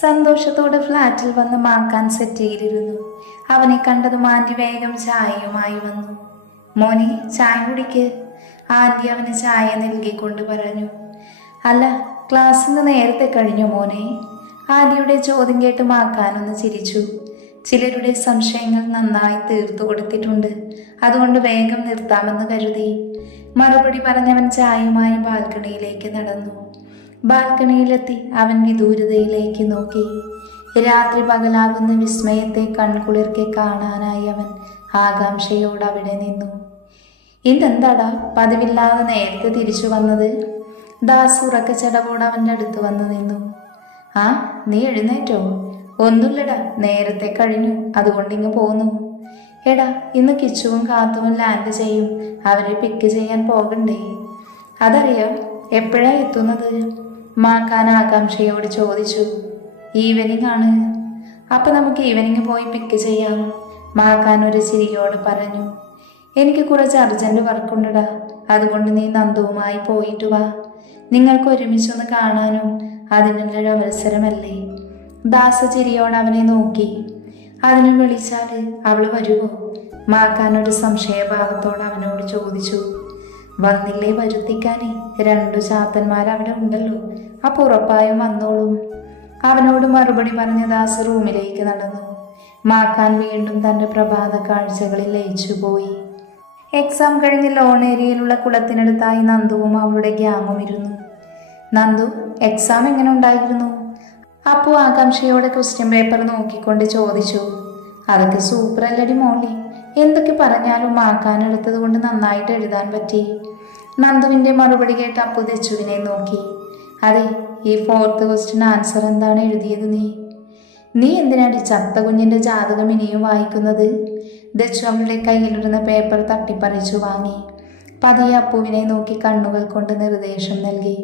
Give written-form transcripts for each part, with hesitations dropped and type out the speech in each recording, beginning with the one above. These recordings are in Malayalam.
സന്തോഷത്തോടെ ഫ്ലാറ്റിൽ വന്ന് മാക്കാൻ സെറ്റിയിലിരുന്നു. അവനെ കണ്ടതും ആന്റി വേഗം ചായയുമായി വന്നു. മോനെ, ചായ കുടിക്ക്. ആന്റി അവന് ചായ നൽകിക്കൊണ്ട് പറഞ്ഞു. അല്ല, ക്ലാസ്സിൽ നിന്ന് നേരത്തെ കഴിഞ്ഞു മോനെ? ആന്റിയുടെ ചോദ്യം കേട്ട് മാക്കാനൊന്ന് ചിരിച്ചു. ചിലരുടെ സംശയങ്ങൾ നന്നായി തീർത്തു കൊടുത്തിട്ടുണ്ട്, അതുകൊണ്ട് വേഗം നിർത്താമെന്ന് കരുതി. മറുപടി പറഞ്ഞവൻ ചായയുമായി ബാൽക്കണിയിലേക്ക് നടന്നു. ബാൽക്കണിയിലെത്തി അവൻ വിദൂരതയിലേക്ക് നോക്കി. രാത്രി പകലാകുന്ന വിസ്മയത്തെ കൺകുളിർക്കെ കാണാനായി അവൻ ആകാംക്ഷയോട് അവിടെ നിന്നു. ഇതെന്താടാ പതിവില്ലാതെ നേരത്തെ തിരിച്ചു വന്നത്? ദാസ് ഉറക്ക ചടവോട് അവൻ്റെ അടുത്ത് വന്നു നിന്നു. ആ, നീ എഴുന്നേറ്റോ? ഒന്നുമില്ലടാ, നേരത്തെ കഴിഞ്ഞു, അതുകൊണ്ടിങ്ങ് പോന്നു. എടാ, ഇന്ന് കിച്ചുവും കാത്തുവും ലാൻഡ് ചെയ്യും, അവരെ പിക്ക് ചെയ്യാൻ പോകണ്ടേ? അതറിയാം. എപ്പോഴാ എത്തുന്നത്? മാക്കാൻ ആകാംക്ഷയോട് ചോദിച്ചു. ഈവനിങ് ആണ്. അപ്പൊ നമുക്ക് ഈവനിങ് പോയി പിക്ക് ചെയ്യാം, മാക്കാൻ ഒരു ചിരിയോട് പറഞ്ഞു. എനിക്ക് കുറച്ച് അർജന്റ് വർക്കുണ്ടടാ, അതുകൊണ്ട് നീ നന്ദുവുമായി പോയിട്ട് വാ. നിങ്ങൾക്ക് ഒരുമിച്ചൊന്ന് കാണാനും അതിനുള്ളൊരു അവസരമല്ലേ? ദാസ് ചിരിയോട് അവനെ നോക്കി. അതിന് വിളിച്ചാല് അവള് വരുമോ? മാക്കാൻ ഒരു സംശയഭാവത്തോട് അവനോട് ചോദിച്ചു. വന്നില്ലേ വരുത്തിക്കാനേ, 2 ചാത്തന്മാർ അവിടെ ഉണ്ടല്ലോ, അപ്പൊ ഉറപ്പായും വന്നോളും. അവനോട് മറുപടി പറഞ്ഞ ദാസ് റൂമിലേക്ക് നടന്നു. മാക്കാൻ വീണ്ടും തന്റെ പ്രഭാത കാഴ്ചകളിൽ ലയിച്ചുപോയി. എക്സാം കഴിഞ്ഞ് ലോൺ ഏരിയയിലുള്ള കുളത്തിനടുത്തായി നന്ദുവും അവളുടെ ഗ്യാങ്ങും ഇരുന്നു. നന്ദു, എക്സാം എങ്ങനെ ഉണ്ടായിരുന്നു? അപ്പു ആകാംക്ഷയോടെ ക്വസ്റ്റ്യൻ പേപ്പർ നോക്കിക്കൊണ്ട് ചോദിച്ചു. അതൊക്കെ സൂപ്പർ അല്ലടി മോളി, എന്തൊക്കെ പറഞ്ഞാലും മാക്കാനെടുത്തത് കൊണ്ട് നന്നായിട്ട് എഴുതാൻ പറ്റി. നന്ദുവിന്റെ മറുപടി കേട്ട് അപ്പു ദച്ചുവിനെ നോക്കി. അതെ, ഈ 4th ക്വസ്റ്റ്യൻ ആൻസർ എന്താണ് എഴുതിയത്? നീ എന്തിനാടി ചത്ത കുഞ്ഞിന്റെ ജാതകം ഇനിയും വായിക്കുന്നത്? ദച്ചു അവളുടെ കയ്യിലിരുന്ന പേപ്പർ തട്ടിപ്പറിച്ചു വാങ്ങി. പതിയെ അപ്പുവിനെ നോക്കി കണ്ണുകൾ കൊണ്ട് നിർദ്ദേശം നൽകി.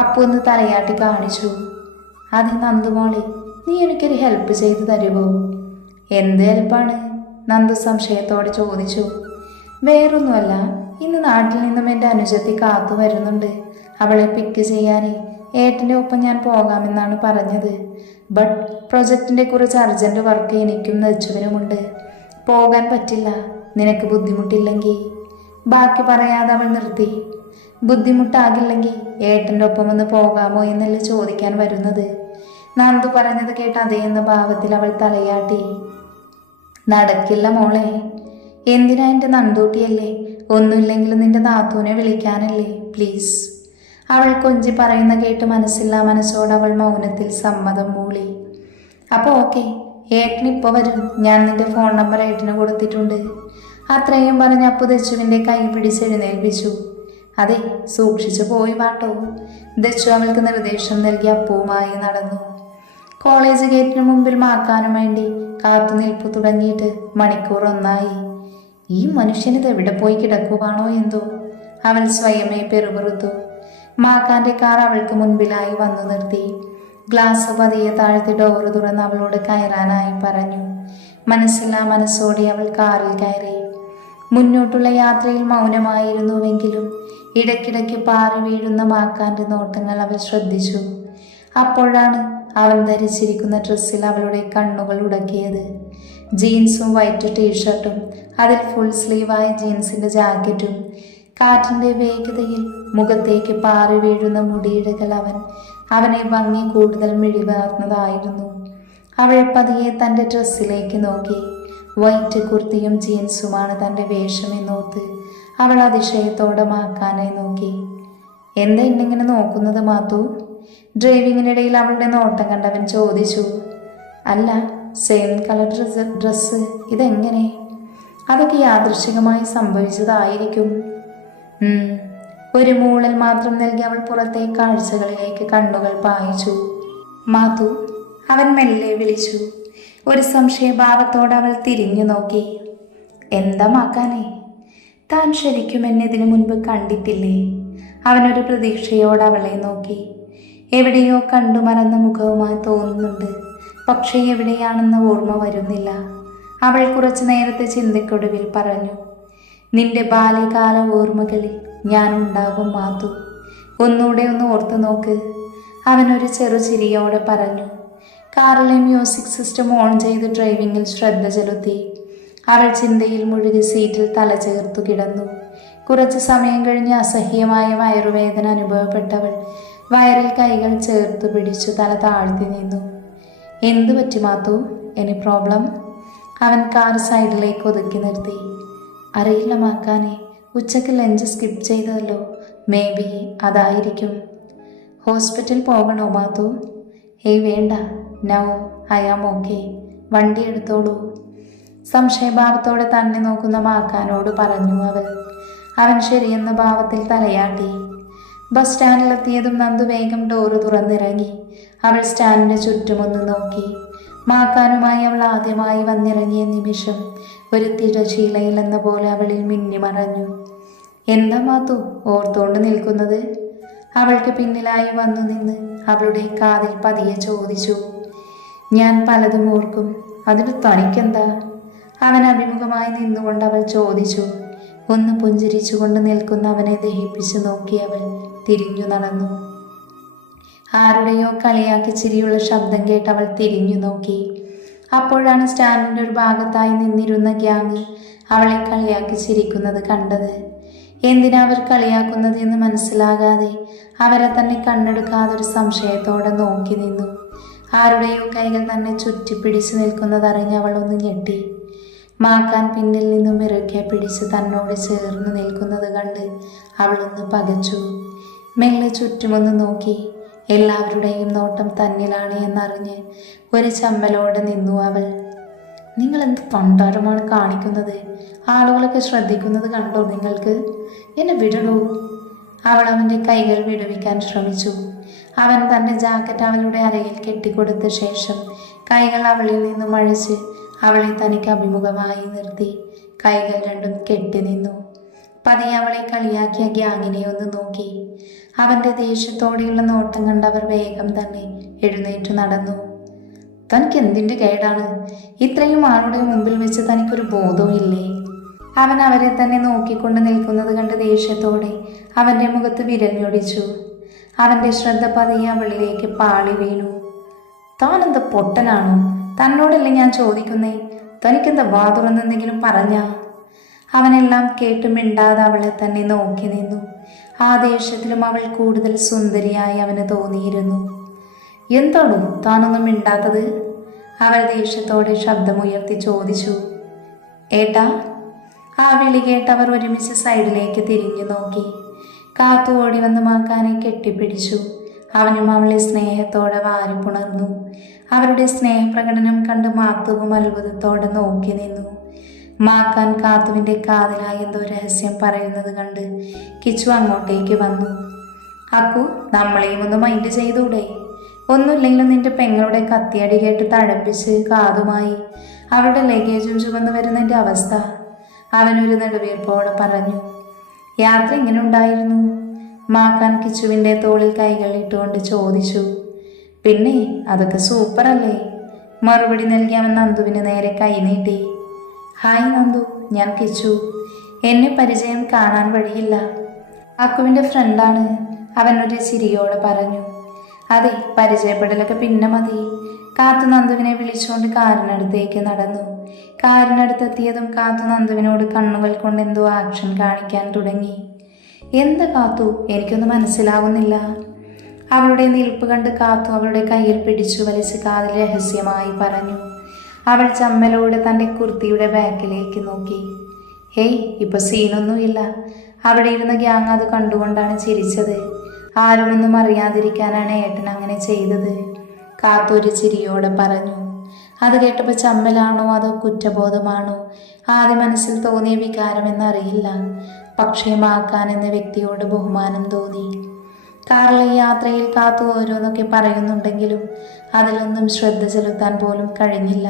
അപ്പു ഒന്ന് തലയാട്ടി കാണിച്ചു. അതെ നന്ദുമോളെ, നീ എനിക്കൊരു ഹെൽപ്പ് ചെയ്തു തരുമോ? എന്ത് ഹെൽപ്പാണ്? നന്ദു സംശയത്തോടെ ചോദിച്ചു. വേറൊന്നുമല്ല, ഇന്ന് നാട്ടിൽ നിന്നും എൻ്റെ അനുജത്തി കാത്തു വരുന്നുണ്ട്. അവളെ പിക്ക് ചെയ്യാനേ ഏട്ടൻ്റെ ഒപ്പം ഞാൻ പോകാമെന്നാണ് പറഞ്ഞത്. ബട്ട് പ്രൊജക്റ്റിൻ്റെ കുറച്ച് അർജന്റ് വർക്ക് എനിക്കും നെച്ചുവിനുമുണ്ട്. പോകാൻ പറ്റില്ല, നിനക്ക് ബുദ്ധിമുട്ടില്ലെങ്കിൽ. ബാക്കി പറയാതെ അവൾ നിർത്തി. ബുദ്ധിമുട്ടാകില്ലെങ്കിൽ ഏട്ടൻ്റെ ഒപ്പം ഒന്ന് പോകാമോ എന്നല്ലേ ചോദിക്കാൻ വരുന്നത്. നന്ദു പറഞ്ഞത് കേട്ട് അതേ എന്ന ഭാവത്തിൽ അവൾ തലയാട്ടി. നടക്കില്ല മോളെ. എന്തിനാ? എൻ്റെ നന്ദൂട്ടിയല്ലേ, ഒന്നുമില്ലെങ്കിലും നിന്റെ നാത്തൂനെ വിളിക്കാനല്ലേ, പ്ലീസ്. അവൾ കൊഞ്ചി പറയുന്ന കേട്ട് മനസ്സില്ലാ മനസ്സോട് അവൾ മൗനത്തിൽ സമ്മതം മൂളി. അപ്പോൾ ഓക്കെ, ഏട്ടൻ ഇപ്പോൾ വരും, ഞാൻ നിന്റെ ഫോൺ നമ്പർ ഏട്ടന് കൊടുത്തിട്ടുണ്ട്. അത്രയും പറഞ്ഞ് അപ്പു ദച്ചുവിൻ്റെ കൈ പിടിച്ചെഴുന്നേൽപ്പിച്ചു. അതെ, സൂക്ഷിച്ചു പോയി വാട്ടോ. ദച്ചു അവൾക്ക് നിർദ്ദേശം നൽകി അപ്പുവുമായി നടന്നു. കോളേജ് ഗേറ്റിന് മുമ്പിൽ മാക്കാനും വേണ്ടി കാത്തുനിൽപ്പ് തുടങ്ങിയിട്ട് മണിക്കൂർ ഒന്നായി. ഈ മനുഷ്യനിത് എവിടെ പോയി കിടക്കുവാണോ എന്തോ, അവൾ സ്വയമേ പെറുപെറുത്തു. മാക്കാന്റെ കാർ അവൾക്ക് മുൻപിലായി വന്നു നിർത്തി. ഗ്ലാസ് പതിയെ താഴ്ത്തി ഡോറ് തുറന്ന് അവളോട് കയറാനായി പറഞ്ഞു. മനസ്സില്ലാ മനസ്സോടെ അവൾ കാറിൽ കയറി. മുന്നോട്ടുള്ള യാത്രയിൽ മൗനമായിരുന്നുവെങ്കിലും ഇടയ്ക്കിടയ്ക്ക് പാറി വീഴുന്ന മാക്കാന്റെ നോട്ടങ്ങൾ അവൾ ശ്രദ്ധിച്ചു. അപ്പോഴാണ് അവൾ ധരിച്ചിരിക്കുന്ന ഡ്രസ്സിൽ അവളുടെ കണ്ണുകൾ ഉടക്കിയത്. ജീൻസും വൈറ്റ് ടീഷർട്ടും, അതിൽ ഫുൾ സ്ലീവായ ജീൻസിന്റെ ജാക്കറ്റും. കാറ്റിന്റെ വേഗതയിൽ മുഖത്തേക്ക് പാറി വീഴുന്ന മുടിയിഴകൾ അവനെ ഭംഗി കൂടുതൽ മിഴിവാർന്നതായിരുന്നു. അവൾ പതിയെ തൻ്റെ ഡ്രസ്സിലേക്ക് നോക്കി. വൈറ്റ് കുർത്തിയും ജീൻസുമാണ് തൻ്റെ വേഷമെന്നോർത്ത് അവൾ അതിശയത്തോടെ മാക്കാനെ നോക്കി. എന്താ ഇന്നിങ്ങനെ നോക്കുന്നത് മാത്തു? ഡ്രൈവിങ്ങിനിടയിൽ അവളുടെ നോട്ടം കണ്ടവൻ ചോദിച്ചു. അല്ല, സെയിം കളർ ഡ്രസ്സ്, ഇതെങ്ങനെ? അതൊക്കെ യാദൃശ്ചികമായി സംഭവിച്ചതായിരിക്കും. ഒരു മൂളൽ മാത്രം നൽകി അവൾ പുറത്തെ കാഴ്ചകളിലേക്ക് കണ്ണുകൾ പായിച്ചു. മാത്തു, അവൻ മെല്ലെ വിളിച്ചു. ഒരു സംശയഭാവത്തോടെ അവൾ തിരിഞ്ഞു നോക്കി. എന്താ മാക്കാനേ? താൻ ശരിക്കും എന്നെ ഇതിനു മുൻപ് കണ്ടിട്ടില്ലേ? അവനൊരു പ്രതീക്ഷയോടെ അവളെ നോക്കി. എവിടെയോ കണ്ടു മറന്ന മുഖവുമായി തോന്നുന്നുണ്ട്, പക്ഷേ എവിടെയാണെന്ന് ഓർമ്മ വരുന്നില്ല. അവൾ കുറച്ചു നേരത്തെ ചിന്തയ്ക്കൊടുവിൽ പറഞ്ഞു. നിന്റെ ബാല്യകാല ഓർമ്മകളിൽ ഞാനുണ്ടാകും മാത്തു, ഒന്നുകൂടെ ഒന്ന് ഓർത്തു നോക്ക്. അവനൊരു ചെറുചിരിയോടെ പറഞ്ഞു. കാറിലെ മ്യൂസിക് സിസ്റ്റം ഓൺ ചെയ്ത് ഡ്രൈവിംഗിൽ ശ്രദ്ധ ചെലുത്തി. അവൾ ചിന്തയിൽ മുഴുകി സീറ്റിൽ തല ചേർത്തു കിടന്നു. കുറച്ചു സമയം കഴിഞ്ഞ് അസഹ്യമായ വയറുവേദന അനുഭവപ്പെട്ടവൾ വയറിൽ കൈകൾ ചേർത്ത് പിടിച്ചു തല താഴ്ത്തി നിന്നു. എന്തു പറ്റി മാത്തു? Any problem? അവൻ കാർ സൈഡിലേക്ക് ഒതുക്കി നിർത്തി. അറിയില്ല മാക്കാനെ, ഉച്ചയ്ക്ക് ലഞ്ച് സ്കിപ്പ് ചെയ്തതല്ലോ, മേ ബി അതായിരിക്കും. ഹോസ്പിറ്റൽ പോകണോ മാത്തു? ഏയ് വേണ്ട, നൗ ഐ ആം ഓക്കെ, വണ്ടി എടുത്തോളൂ. സംശയഭാവത്തോടെ തന്നെ നോക്കുന്ന മാക്കാനോട് പറഞ്ഞു അവൾ. അവൻ ശരിയെന്ന ഭാവത്തിൽ തലയാട്ടി. ബസ് സ്റ്റാൻഡിലെത്തിയതും നന്ദു വേഗം ഡോറ് തുറന്നിറങ്ങി. അവൾ സ്റ്റാൻഡിന് ചുറ്റുമൊന്ന് നോക്കി. മാക്കാനുമായി അവൾ ആദ്യമായി വന്നിറങ്ങിയ നിമിഷം ഒരു തിരശീലയിൽ എന്ന പോലെ അവളിൽ മിന്നിമറഞ്ഞു. എന്താ മാത്തു ഓർത്തോണ്ട് നിൽക്കുന്നത്? അവൾക്ക് പിന്നിലായി വന്നു നിന്ന് അവളുടെ കാതിൽ പതിയെ ചോദിച്ചു. ഞാൻ പലതും ഓർക്കും, അതിന് തനിക്കെന്താ? അവൻ അഭിമുഖമായി നിന്നുകൊണ്ട് അവൾ ചോദിച്ചു. ഒന്ന് പുഞ്ചിരിച്ചുകൊണ്ട് നിൽക്കുന്ന അവനെ ദഹിപ്പിച്ചു നോക്കി അവൾ തിരിഞ്ഞു നടന്നു. ആരുടെയോ കളിയാക്കി ചിരിയുള്ള ശബ്ദം കേട്ട് അവൾ തിരിഞ്ഞു നോക്കി. അപ്പോഴാണ് സ്റ്റാൻഡിൻ്റെ ഒരു ഭാഗത്തായി നിന്നിരുന്ന ഗ്യാങ് അവളെ കളിയാക്കി ചിരിക്കുന്നത് കണ്ടത്. എന്തിനാ അവർ കളിയാക്കുന്നത് എന്ന് മനസ്സിലാകാതെ അവരെ തന്നെ കണ്ണെടുക്കാതെ ഒരു സംശയത്തോടെ നോക്കി നിന്നു. ആരുടെയോ കൈകൾ തന്നെ ചുറ്റിപ്പിടിച്ചു നിൽക്കുന്നതറിഞ്ഞ് അവൾ ഒന്ന് ഞെട്ടി. മാക്കാൻ പിന്നിൽ നിന്നും ഇറുക്കെ പിടിച്ച് തന്നോട് ചേർന്ന് നിൽക്കുന്നത് കണ്ട് അവളൊന്ന് പകച്ചു. മെല്ലെ ചുറ്റുമൊന്ന് നോക്കി. എല്ലാവരുടെയും നോട്ടം തന്നിലാണ് എന്നറിഞ്ഞ് ഒരു ചമ്മലോടെ നിന്നു അവൾ. നിങ്ങൾ എന്ത് പണ്ടാരമാണ് കാണിക്കുന്നത്? ആളുകളൊക്കെ ശ്രദ്ധിക്കുന്നത് കണ്ടോ നിങ്ങൾക്ക്? എന്നെ വിടണോ? അവൾ അവൻ്റെ കൈകൾ വിടുവിക്കാൻ ശ്രമിച്ചു. അവൻ തൻ്റെ ജാക്കറ്റ് അവളുടെ അരയിൽ കെട്ടിക്കൊടുത്ത ശേഷം കൈകൾ അവളിൽ നിന്നും അഴിച്ച് അവളെ തനിക്ക് അഭിമുഖമായി നിർത്തി കൈകൾ രണ്ടും കെട്ടി നിന്നു. പതിയെ അവളെ കളിയാക്കിയ ഗ്യാങ്ങിനെ ഒന്ന് നോക്കി. അവൻ്റെ ദേഷ്യത്തോടെയുള്ള നോട്ടം കണ്ടവർ വേഗം തന്നെ എഴുന്നേറ്റു നടന്നു. തനിക്ക് എന്തിൻ്റെ കേടാണ്? ഇത്രയും ആളുടെ മുമ്പിൽ വെച്ച് തനിക്കൊരു ബോധവും ഇല്ലേ? അവൻ അവരെ തന്നെ നോക്കിക്കൊണ്ട് നിൽക്കുന്നത് കണ്ട് ദേഷ്യത്തോടെ അവൻ്റെ മുഖത്ത് വിരഞ്ഞൊടിച്ചു. അവൻ്റെ ശ്രദ്ധ പതിയെ അവളിലേക്ക് പാളി വീണു. താനെന്താ പൊട്ടനാണോ? തന്നോടല്ലേ ഞാൻ ചോദിക്കുന്നേ? തനിക്കെന്താ വാ തുറന്നെന്തെങ്കിലും പറഞ്ഞാ? അവനെല്ലാം കേട്ട് മിണ്ടാതെ അവളെ തന്നെ നോക്കി നിന്നു. ആ ദേഷ്യത്തിലും അവൾ കൂടുതൽ സുന്ദരിയായി അവന് തോന്നിയിരുന്നു. എന്താണോ താനൊന്നും മിണ്ടാത്തത്? അവൾ ദേഷ്യത്തോടെ ശബ്ദമുയർത്തി ചോദിച്ചു. ഏട്ടാ? ആ വിളി കേട്ടവർ ഒരുമിച്ച് സൈഡിലേക്ക് തിരിഞ്ഞു നോക്കി. കാത്തു ഓടി വന്ന് മാക്കാനെ കെട്ടിപ്പിടിച്ചു. അവനും അവളെ സ്നേഹത്തോടെ വാരിപ്പുണർന്നു. അവരുടെ സ്നേഹപ്രകടനം കണ്ട് മാത്തുവും അത്ഭുതത്തോടെ നോക്കി നിന്നു. മാക്കാൻ കാത്തുവിൻ്റെ കാതിലായി എന്തോ രഹസ്യം പറയുന്നത് കണ്ട് കിച്ചു അങ്ങോട്ടേക്ക് വന്നു. അക്കു, നമ്മളെയും ഒന്ന് മൈൻഡ് ചെയ്തൂടെ? ഒന്നുമില്ലെങ്കിലും നിന്റെ പെങ്ങളുടെ കത്തിയടി കേട്ട് തഴപ്പിച്ച് കാതുമായി അവളുടെ ലഗേജും ചുമന്ന് വരുന്നതിൻ്റെ അവസ്ഥ, അവനൊരു നെടുവീർപ്പോടെ പറഞ്ഞു. യാത്ര എങ്ങനെ ഉണ്ടായിരുന്നു? മാക്കാൻ കിച്ചുവിൻ്റെ തോളിൽ കൈകൾ ഇട്ടുകൊണ്ട് ചോദിച്ചു. പിന്നെ അതൊക്കെ സൂപ്പറല്ലേ? മറുപടി നൽകി അവൻ നന്ദുവിന് നേരെ കൈ നീട്ടി. ഹായ് നന്ദു, ഞാൻ കിച്ചു. എന്നെ പരിചയം കാണാൻ വഴിയില്ല. അക്കുവിൻ്റെ ഫ്രണ്ടാണ്, അവൻ ഒരു ചിരിയോടെ പറഞ്ഞു. അതെ, പരിചയപ്പെടലൊക്കെ പിന്നെ മതി. കാത്തു നന്ദുവിനെ വിളിച്ചുകൊണ്ട് കാറിനടുത്തേക്ക് നടന്നു. കാറിനടുത്തെത്തിയതും കാത്തു നന്ദുവിനോട് കണ്ണുകൾ കൊണ്ട് എന്തോ ആക്ഷൻ കാണിക്കാൻ തുടങ്ങി. എന്താ കാത്തു? എനിക്കൊന്നും മനസ്സിലാവുന്നില്ല. അവളുടെ നിൽപ്പ് കണ്ട് കാത്തു അവളുടെ കയ്യിൽ പിടിച്ചു വലിച്ച് കാതിൽ രഹസ്യമായി പറഞ്ഞു. അവൾ ചമ്മലോടെ തൻ്റെ കുർത്തിയുടെ ബാക്കിലേക്ക് നോക്കി. ഹേയ്, ഇപ്പൊ സീനൊന്നുമില്ല. അവിടെ ഇരുന്ന ഗ്യാങ് അത് കണ്ടുകൊണ്ടാണ് ചിരിച്ചത്. ആരുമൊന്നും അറിയാതിരിക്കാനാണ് ഏട്ടൻ അങ്ങനെ ചെയ്തത്. കാത്തു ഒരു ചിരിയോടെ പറഞ്ഞു. അത് കേട്ടപ്പോൾ ചമ്മലാണോ അതോ കുറ്റബോധമാണോ ആദ്യ മനസ്സിൽ തോന്നിയ വികാരമെന്നറിയില്ല. പക്ഷേ മാക്കാൻ എന്ന വ്യക്തിയോട് ബഹുമാനം തോന്നി. കാറിലെ യാത്രയിൽ കാത്തു ഓരോന്നൊക്കെ പറയുന്നുണ്ടെങ്കിലും അതിലൊന്നും ശ്രദ്ധ ചെലുത്താൻ പോലും കഴിഞ്ഞില്ല.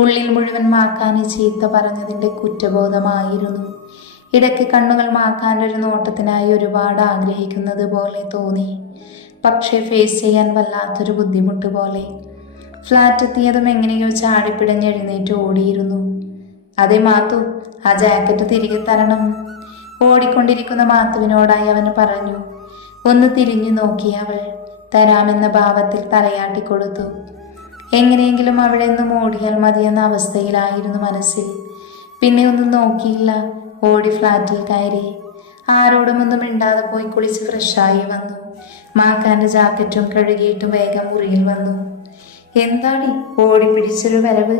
ഉള്ളിൽ മുഴുവൻ മാക്കാനെ ചീത്ത പറഞ്ഞതിൻ്റെ കുറ്റബോധമായിരുന്നു. ഇടയ്ക്ക് കണ്ണുകൾ മാക്കാൻ്റെ ഒരു നോട്ടത്തിനായി ഒരുപാട് ആഗ്രഹിക്കുന്നത് പോലെ തോന്നി. പക്ഷേ ഫേസ് ചെയ്യാൻ വല്ലാത്തൊരു ബുദ്ധിമുട്ട് പോലെ. ഫ്ലാറ്റ് എത്തിയതും എങ്ങനെയോ ചാടിപ്പിടഞ്ഞ് എഴുന്നേറ്റ് ഓടിയിരുന്നു. അതെ മാത്തു, ആ ജാക്കറ്റ് തിരികെ തരണം. ഓടിക്കൊണ്ടിരിക്കുന്ന മാത്തുവിനോടായി അവന് പറഞ്ഞു. ഒന്ന് തിരിഞ്ഞു നോക്കി അവൾ തരാമെന്ന ഭാവത്തിൽ തലയാട്ടിക്കൊടുത്തു. എങ്ങനെയെങ്കിലും അവിടെ നിന്ന് ഓടിയാൽ മതിയെന്ന അവസ്ഥയിലായിരുന്നു മനസ്സിൽ. പിന്നെ ഒന്നും നോക്കിയില്ല, ഓടി ഫ്ലാറ്റിൽ കയറി. ആരോടും ഒന്നും മിണ്ടാതെ പോയി കുളിച്ച് ഫ്രഷായി വന്നു. മാക്കാൻ്റെ ജാക്കറ്റും കഴുകിയിട്ടും വേഗം മുറിയിൽ വന്നു. എന്താടി ഓടി പിടിച്ചൊരു വരവ്?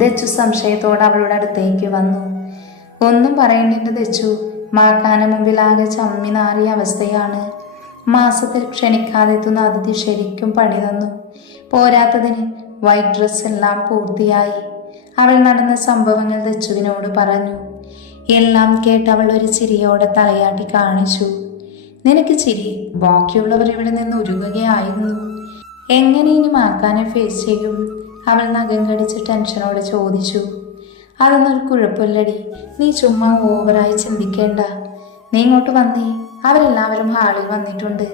ദച്ചു സംശയത്തോടെ അവളുടെ അടുത്തേക്ക് വന്നു. ഒന്നും പറയണ്ടിട്ട് ദച്ചു, മാക്കാന് മുമ്പിൽ ആകെ ചമ്മി നാറിയ അവസ്ഥയാണ്. മാസത്തിൽ ക്ഷണിക്കാതെ എത്തുന്ന അതിഥി ശരിക്കും പണി തന്നു. പോരാത്തതിന് വൈറ്റ് ഡ്രസ് എല്ലാം പൂർത്തിയായി. അവൾ നടന്ന സംഭവങ്ങൾ ദച്ചുവിനോട് പറഞ്ഞു. എല്ലാം കേട്ട് അവൾ ഒരു ചിരിയോടെ തലയാട്ടി കാണിച്ചു. നിനക്ക് ചിരി, ബാക്കിയുള്ളവർ ഇവിടെ നിന്ന് ഉരുകുകയായിരുന്നു. എങ്ങനെ ഇനി മാക്കാനെ ഫേസ് ചെയ്യും? അവൾ നഖം കടിച്ച് ടെൻഷനോടെ ചോദിച്ചു. അതൊന്നും കുഴപ്പമില്ലടി, നീ ചുമ്മാ ഓവറായി ചിന്തിക്കേണ്ട. നീ ഇങ്ങോട്ട് വന്നേ, അവരെല്ലാവരും ഹാളിൽ വന്നിട്ടുണ്ട്.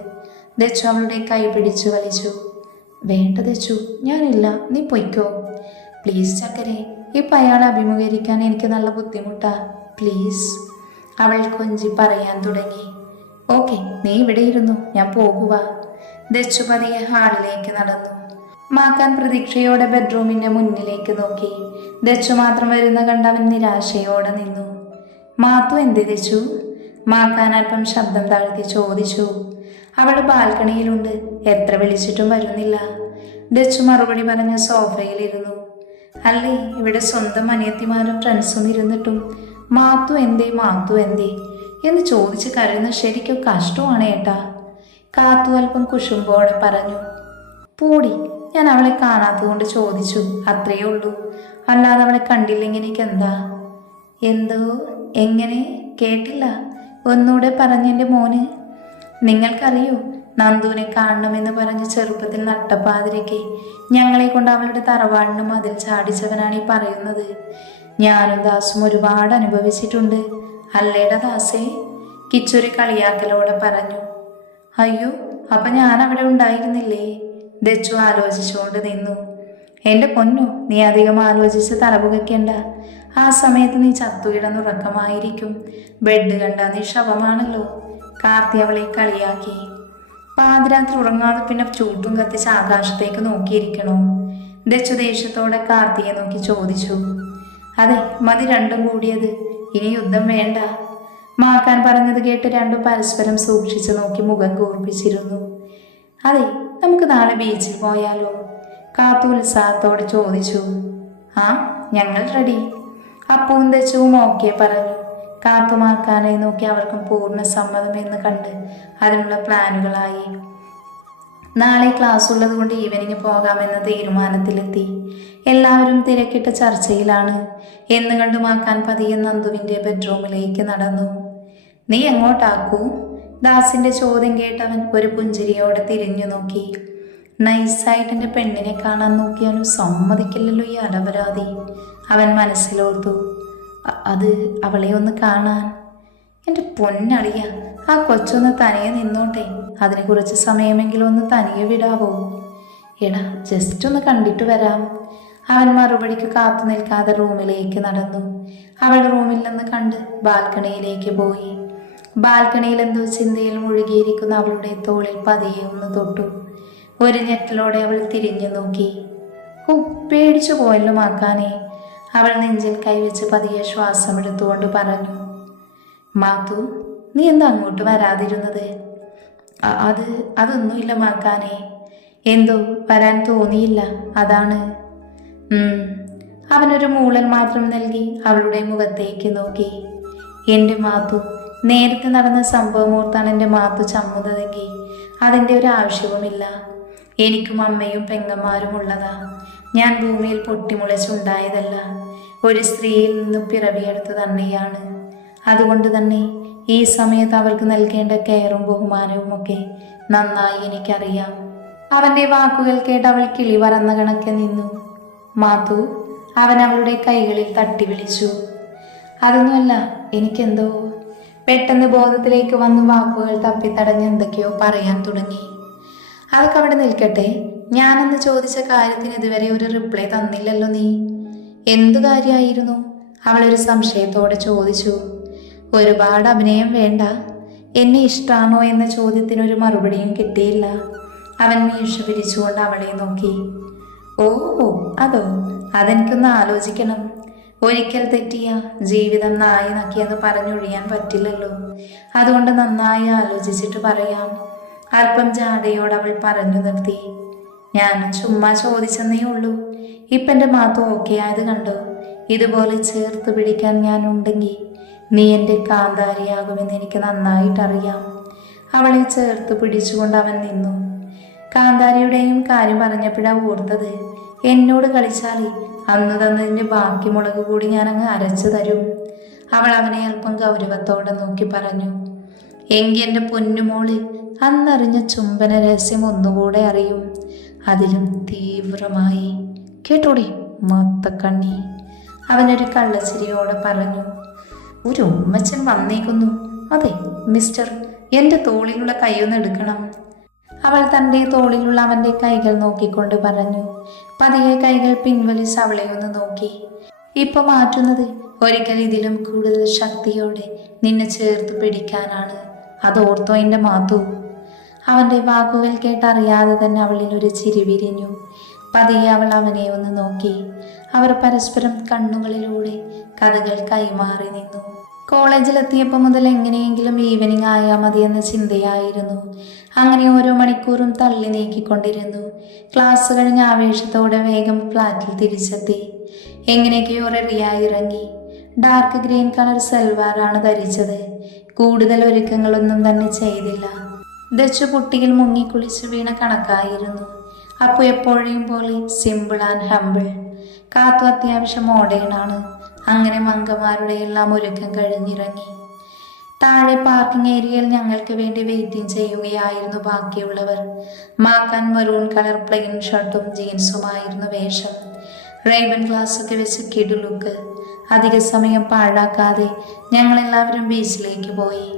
ദച്ചു അവളുടെ കൈ പിടിച്ചു വലിച്ചു. വേണ്ട ദച്ചു, ഞാനില്ല, നീ പൊയ്ക്കോ. പ്ലീസ് ചക്കരെ, ഇപ്പം അയാളെ അഭിമുഖീകരിക്കാൻ എനിക്ക് നല്ല ബുദ്ധിമുട്ടാ, പ്ലീസ്. അവൾ കൊഞ്ചി പറയാൻ തുടങ്ങി. ഓക്കെ, നീ ഇവിടെ ഇരുന്നു, ഞാൻ പോകുക. ദച്ചു പതിയെ ഹാളിലേക്ക് നടന്നു. മാക്കാൻ പ്രതീക്ഷയോടെ ബെഡ്റൂമിന്റെ മുന്നിലേക്ക് നോക്കി. ദച്ചു മാത്രം വരുന്ന കണ്ടവൻ നിരാശയോടെ നിന്നു. മാത്തു എന്തേ ദച്ചു? മാക്കാൻ അല്പം ശബ്ദം താഴ്ത്തി ചോദിച്ചു. അവൾ ബാൽക്കണിയിലുണ്ട്, എത്ര വിളിച്ചിട്ടും വരുന്നില്ല. ദച്ചു മറുപടി പറഞ്ഞ സോഫയിലിരുന്നു. അല്ലേ, ഇവിടെ സ്വന്തം അനിയത്തിമാരും ഫ്രണ്ട്സും ഇരുന്നിട്ടും മാത്തു എന്തേ എന്ന് ചോദിച്ച് കരയുന്ന ശരിക്കും കഷ്ടമാണ് ഏട്ടാ. കാത്തു അല്പം കുശുമ്പോടെ പറഞ്ഞു. പൂടി, ഞാൻ അവളെ കാണാത്തതുകൊണ്ട് ചോദിച്ചു, അത്രയേ ഉള്ളൂ. അല്ലാതെ അവളെ കണ്ടില്ലെങ്കിൽ എനിക്കെന്താ? എന്തോ? എങ്ങനെ? കേട്ടില്ല, ഒന്നുകൂടെ പറഞ്ഞെൻ്റെ മോന്. നിങ്ങൾക്കറിയോ, നന്ദുവിനെ കാണണമെന്ന് പറഞ്ഞ് ചെറുപ്പത്തിൽ നട്ടപ്പാതിരയ്ക്ക് ഞങ്ങളെ കൊണ്ട് അവളുടെ തറവാടിന് മതിൽ ചാടിച്ചവനാണ് ഈ പറയുന്നത്. ഞാനും ദാസും ഒരുപാട് അനുഭവിച്ചിട്ടുണ്ട്, അല്ലേടാ ദാസേ? കിച്ചൊരു കളിയാക്കലോടെ പറഞ്ഞു. അയ്യോ, അപ്പം ഞാൻ അവിടെ ഉണ്ടായിരുന്നില്ലേ? ദച്ചു ആലോചിച്ചുകൊണ്ട് നിന്നു. എൻ്റെ പൊന്നു, നീ അധികം ആലോചിച്ച് തലപുകയ്ക്കേണ്ട. ആ സമയത്ത് നീ ചത്തുകിടന്നുറക്കമായിരിക്കും. ബെഡ് കണ്ട നീ ശവമാണല്ലോ. കാർത്തി അവളെ കളിയാക്കി. പാതിരാത്രി ഉറങ്ങാതെ പിന്നെ ചൂട്ടും കത്തിച്ച് ആകാശത്തേക്ക് നോക്കിയിരിക്കണോ? ദച്ചു ദേഷ്യത്തോടെ കാർത്തിയെ നോക്കി ചോദിച്ചു. അതെ, മതി രണ്ടും കൂടിയത്, ഇനി യുദ്ധം വേണ്ട. മാക്കാൻ പറഞ്ഞത് കേട്ട് രണ്ടും പരസ്പരം സൂക്ഷിച്ചു നോക്കി മുഖം കൂർപ്പിച്ചിരുന്നു. അതെ, നമുക്ക് നാളെ ബീച്ചിൽ പോയാലോ? കാത്തു ഉത്സാഹത്തോടെ ചോദിച്ചു. ആ, ഞങ്ങൾ റെഡി. അപ്പവും ദച്ചുവും ഓക്കെ പറഞ്ഞു. കാത്തു മാക്കാനെ നോക്കി അവർക്കും പൂർണ്ണ സമ്മതം എന്ന് കണ്ട് അതിനുള്ള പ്ലാനുകളായി. നാളെ ക്ലാസ് ഉള്ളത് കൊണ്ട് ഈവനിങ് പോകാമെന്ന തീരുമാനത്തിലെത്തി. എല്ലാവരും തിരക്കിട്ട ചർച്ചയിലാണ് എന്ന് കണ്ടു മാക്കാൻ പതിയെ നന്ദുവിൻ്റെ ബെഡ്റൂമിലേക്ക് നടന്നു. നീ എങ്ങോട്ടാക്കൂ? ദാസിന്റെ ചോദ്യം കേട്ടവൻ ഒരു പുഞ്ചിരിയോടെ തിരിഞ്ഞു നോക്കി. നൈസായിട്ട് എൻ്റെ പെണ്ണിനെ കാണാൻ നോക്കിയാലും സമ്മതിക്കില്ലല്ലോ ഈ അലവരാതി, അവൻ മനസ്സിലോർത്തു. അത് അവളെ ഒന്ന് കാണാൻ. എൻ്റെ പൊന്നളിയ, ആ കൊച്ചൊന്ന് തനിയെ നിന്നോട്ടെ, അതിന് കുറച്ച് സമയമെങ്കിലും ഒന്ന് തനിയെ വിടാവോ? എടാ, ജസ്റ്റ് ഒന്ന് കണ്ടിട്ട് വരാം. അവൻ മറുപടിക്ക് കാത്തു നിൽക്കാതെ റൂമിലേക്ക് നടന്നു. അവൾ റൂമിൽ നിന്ന് കണ്ട് ബാൽക്കണിയിലേക്ക് പോയി. ബാൽക്കണിയിൽ എന്തോ ചിന്തയിൽ മുഴുകിയിരിക്കുന്ന അവളുടെ തോളിൽ പതിയെ ഒന്ന് തൊട്ടു. ഒരു ഞെട്ടലോടെ അവൾ തിരിഞ്ഞു നോക്കി. ഓ, പേടിച്ചു പോയല്ലോ മാക്കാനെ. അവൾ നെഞ്ചിൽ കൈവച്ച് പതിയെ ശ്വാസമെടുത്തുകൊണ്ട് പറഞ്ഞു. മാത്തു, നീ എന്താ അങ്ങോട്ട് വരാതിരുന്നത്? അതൊന്നുമില്ല മാക്കാനെ, എന്തോ വരാൻ തോന്നിയില്ല, അതാണ്. അവനൊരു മൂളൽ മാത്രം നൽകി അവളുടെ മുഖത്തേക്ക് നോക്കി. എൻ്റെ മാത്തു, നേരത്തെ നടന്ന സംഭവം ഓർത്താണ് എൻ്റെ മാത്തു ചമ്മുന്നതെങ്കിൽ അതിൻ്റെ ഒരു ആവശ്യവുമില്ല. എനിക്കും അമ്മയും പെങ്ങന്മാരും ഉള്ളതാ. ഞാൻ ഭൂമിയിൽ പൊട്ടിമുളച്ചുണ്ടായതല്ല, ഒരു സ്ത്രീയിൽ നിന്നും പിറവിയെടുത്ത് തന്നെയാണ്. അതുകൊണ്ട് തന്നെ ഈ സമയത്ത് അവൾക്ക് നൽകേണ്ട കെയറും ബഹുമാനവും ഒക്കെ നന്നായി എനിക്കറിയാം. അവൻ്റെ വാക്കുകൾ കേട്ട് അവൾ കിളി പറന്ന കണക്കെ നിന്നു. മാത്തു, അവൻ അവളുടെ കൈകളിൽ തട്ടി വിളിച്ചു. അതൊന്നുമല്ല, എനിക്കെന്തോ. പെട്ടെന്ന് ബോധത്തിലേക്ക് വന്ന് വാക്കുകൾ തപ്പിത്തടഞ്ഞ് എന്തൊക്കെയോ പറയാൻ തുടങ്ങി. അതൊക്കെ അവിടെ നിൽക്കട്ടെ, ഞാനെന്ന് ചോദിച്ച കാര്യത്തിന് ഇതുവരെ ഒരു റിപ്ലൈ തന്നില്ലല്ലോ നീ. എന്തു കാര്യമായിരുന്നു? അവളൊരു സംശയത്തോടെ ചോദിച്ചു. ഒരുപാട് അഭിനയം വേണ്ട. എന്നെ ഇഷ്ടമാണോ എന്ന ചോദ്യത്തിനൊരു മറുപടിയും കിട്ടിയില്ല. അവൻ മീശ പിരിച്ചുകൊണ്ട് അവളെ നോക്കി. ഓഹോ, അതോ? അതെനിക്കൊന്ന് ആലോചിക്കണം. ഒരിക്കൽ തെറ്റിയ ജീവിതം നായി നക്കിയെന്ന് പറഞ്ഞൊഴിയാൻ പറ്റില്ലല്ലോ. അതുകൊണ്ട് നന്നായി ആലോചിച്ചിട്ട് പറയാം. അല്പം ജാടയോട് അവൾ പറഞ്ഞു നിർത്തി. ഞാൻ ചുമ്മാ ചോദിച്ചെന്നേ ഉള്ളൂ. ഇപ്പം എൻ്റെ മാത്തു ഓക്കെ ആയത് കണ്ടോ? ഇതുപോലെ ചേർത്ത് പിടിക്കാൻ ഞാൻ ഉണ്ടെങ്കിൽ നീ എൻ്റെ കാന്താരിയാകുമെന്ന് എനിക്ക് നന്നായിട്ടറിയാം. അവളെ ചേർത്ത് പിടിച്ചുകൊണ്ട് അവൻ നിന്നു. കാന്താരിയുടെയും കാര്യം പറഞ്ഞപ്പോഴാണ് ഓർത്തത്, എന്നോട് കളിച്ചാലേ അന്ന് തന്നതിൻ്റെ ബാക്കി മുളക് കൂടി ഞാനങ്ങ് അരച്ചു തരും. അവൾ അവനെ അല്പം ഗൗരവത്തോടെ നോക്കി പറഞ്ഞു. എങ്കിൽ എൻ്റെ പൊന്നുമോള് അന്നറിഞ്ഞ ചുംബന രഹസ്യം ഒന്നുകൂടെ അറിയും, അതിലും തീവ്രമായി. കേട്ടോടി മത്തക്കണ്ണി, അവനൊരു കള്ളച്ചിരിയോടെ പറഞ്ഞു. ഒരു ഉമ്മച്ചൻ വന്നേക്കുന്നു. അതെ മിസ്റ്റർ, എൻ്റെ തോളിലുള്ള കൈയൊന്ന് എടുക്കണം. അവൾ തൻ്റെ തോളിലുള്ള അവൻ്റെ കൈകൾ നോക്കിക്കൊണ്ട് പറഞ്ഞു. പതിയെ കൈകൾ പിൻവലിച്ച് അവളെ ഒന്ന് നോക്കി. ഇപ്പൊ മാറ്റുന്നത് ഒരിക്കൽ ഇതിലും കൂടുതൽ ശക്തിയോടെ നിന്നെ ചേർത്ത് പിടിക്കാനാണ്. അതോർത്തോ എൻ്റെ മാത്തു. അവൻ്റെ വാക്കുകൾ കേട്ടറിയാതെ തന്നെ അവളിൽ ഒരു ചിരി വിരിഞ്ഞു. പതിയെ അവൾ അവനെ ഒന്ന് നോക്കി. അവർ പരസ്പരം കണ്ണുകളിലൂടെ കഥകൾ കൈമാറി നിന്നു. കോളേജിലെത്തിയപ്പോൾ മുതൽ എങ്ങനെയെങ്കിലും ഈവനിങ് ആയാൽ മതി എന്ന ചിന്തയായിരുന്നു. അങ്ങനെ ഓരോ മണിക്കൂറും തള്ളി നീക്കിക്കൊണ്ടിരുന്നു. ക്ലാസ് കഴിഞ്ഞ് ആവേശത്തോടെ വേഗം ഫ്ലാറ്റിൽ തിരിച്ചെത്തി. എങ്ങനെയൊക്കെയോ റെഡിയായി ഇറങ്ങി. ഡാർക്ക് ഗ്രീൻ കളർ സൽവാറാണ് ധരിച്ചത്. കൂടുതൽ ഒരുക്കങ്ങളൊന്നും തന്നെ ചെയ്തില്ല. ദച്ചു കുട്ടികൾ മുങ്ങിക്കുളിച്ച് വീണ കണക്കായിരുന്നു. അപ്പോൾ എപ്പോഴും പോലെ സിമ്പിൾ ആൻഡ് ഹമ്പിൾ. കാത്തു അത്യാവശ്യം മോഡേണാണ്. അങ്ങനെ മംഗമാരുടെ എല്ലാം ഒരുക്കം കഴിഞ്ഞിറങ്ങി. താഴെ പാർക്കിംഗ് ഏരിയയിൽ ഞങ്ങൾക്ക് വേണ്ടി വെയിറ്റിംഗ് ചെയ്യുകയായിരുന്നു ബാക്കിയുള്ളവർ. മാക്കാൻ മറൂൺ കളർ പ്ലെയിൻ ഷർട്ടും ജീൻസുമായിരുന്നു വേഷം. റേബൻ ഗ്ലാസ്സൊക്കെ വെച്ച് കിടു ലുക്ക്. അധിക സമയം പാഴാക്കാതെ ഞങ്ങളെല്ലാവരും ബീച്ചിലേക്ക് പോയി.